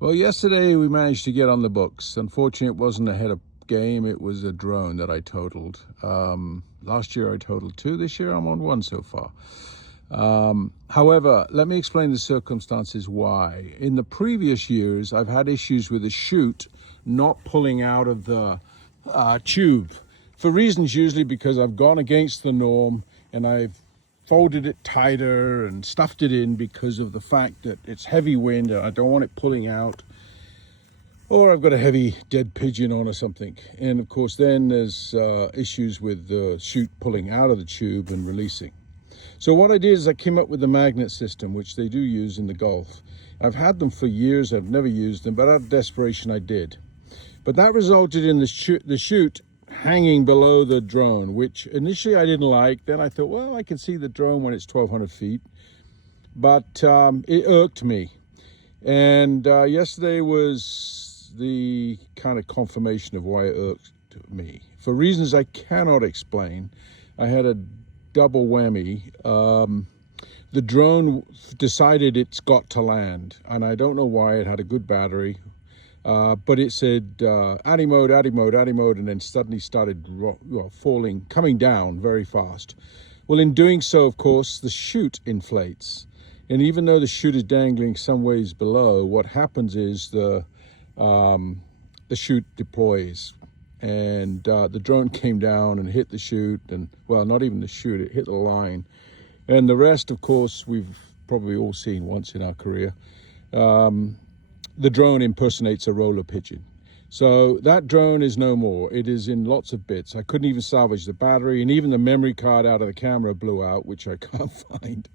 Well, yesterday we managed to get on the books. Unfortunately, it wasn't a head of game. It was a drone that I totaled. Last year I totaled 2. This year I'm on 1 so far. However, let me explain the circumstances why. In the previous years, I've had issues with the chute not pulling out of the tube for reasons usually because I've gone against the norm and I've folded it tighter and stuffed it in because of the fact that it's heavy wind and I don't want it pulling out, or I've got a heavy dead pigeon on or something. And of course then there's issues with the chute pulling out of the tube and releasing. So what I did is I came up with the magnet system, which they do use in the Gulf. I've had them for years, I've never used them, but out of desperation I did. But that resulted in the chute hanging below the drone, which initially I didn't like. Then I thought, well, I can see the drone when it's 1,200 feet, but it irked me. And yesterday was the kind of confirmation of why it irked me. For reasons I cannot explain, I had a double whammy. The drone decided it's got to land, and I don't know why. It had a good battery. But it said ADI mode, and then suddenly started falling, coming down very fast. Well, in doing so, of course, the chute inflates. And even though the chute is dangling some ways below, what happens is the chute deploys. And the drone came down and hit the chute, and, well, not even the chute, it hit the line. And the rest, of course, we've probably all seen once in our career. The drone impersonates a roller pigeon. So that drone is no more. It is in lots of bits. I couldn't even salvage the battery, and even the memory card out of the camera blew out, which I can't find.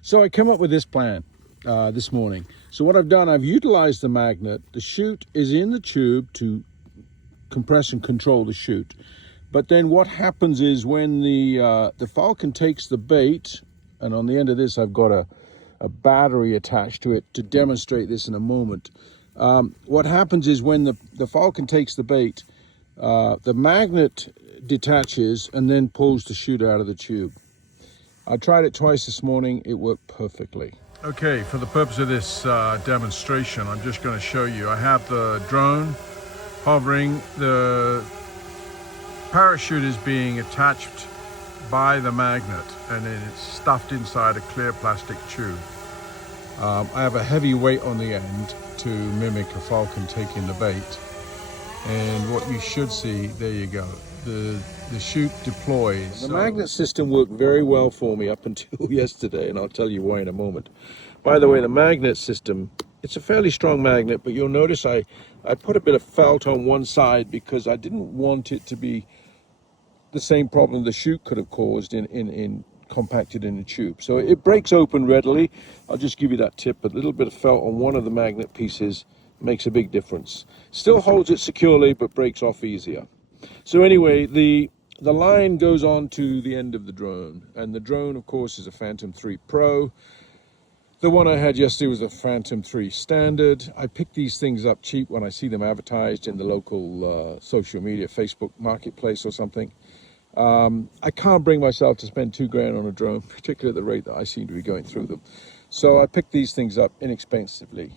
So I came up with this plan this morning. So what I've done, I've utilized the magnet. The chute is in the tube to compress and control the chute. But then what happens is when the falcon takes the bait, and on the end of this I've got a battery attached to it to demonstrate this in a moment. What happens is when the falcon takes the bait, the magnet detaches and then pulls the chute out of the tube. I tried it twice this morning. It worked perfectly. Okay, for the purpose of this demonstration, I'm just going to show you. I have the drone hovering. The parachute is being attached by the magnet, and then it's stuffed inside a clear plastic tube. I have a heavy weight on the end to mimic a falcon taking the bait. And what you should see, there you go, the chute deploys. The magnet system worked very well for me up until yesterday, and I'll tell you why in a moment. By the way, the magnet system, it's a fairly strong magnet, but you'll notice I put a bit of felt on one side because I didn't want it to be the same problem the chute could have caused in compacted in the tube. So it breaks open readily. I'll just give you that tip. A little bit of felt on one of the magnet pieces makes a big difference. Still holds it securely, but breaks off easier. So anyway, the line goes on to the end of the drone, and the drone, of course, is a Phantom 3 Pro. The one I had yesterday was a Phantom 3 Standard. I pick these things up cheap when I see them advertised in the local social media, Facebook marketplace or something. I can't bring myself to spend $2,000 on a drone, particularly at the rate that I seem to be going through them. So I picked these things up inexpensively.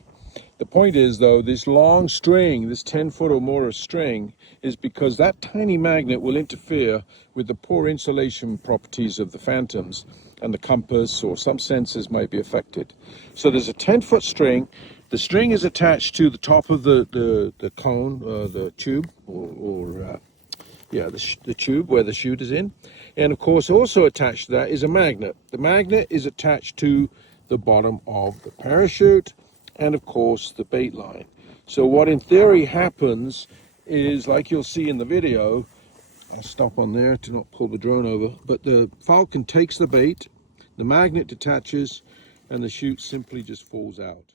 The point is, though, this long string, this 10-foot or more of string, is because that tiny magnet will interfere with the poor insulation properties of the Phantoms, and the compass or some sensors might be affected. So there's a 10-foot string. The string is attached to the top of the cone, the tube, the tube where the chute is in. And of course, also attached to that is a magnet. The magnet is attached to the bottom of the parachute and of course the bait line. So what in theory happens is, like you'll see in the video, I'll stop on there to not pull the drone over, but the falcon takes the bait, the magnet detaches, and the chute simply just falls out.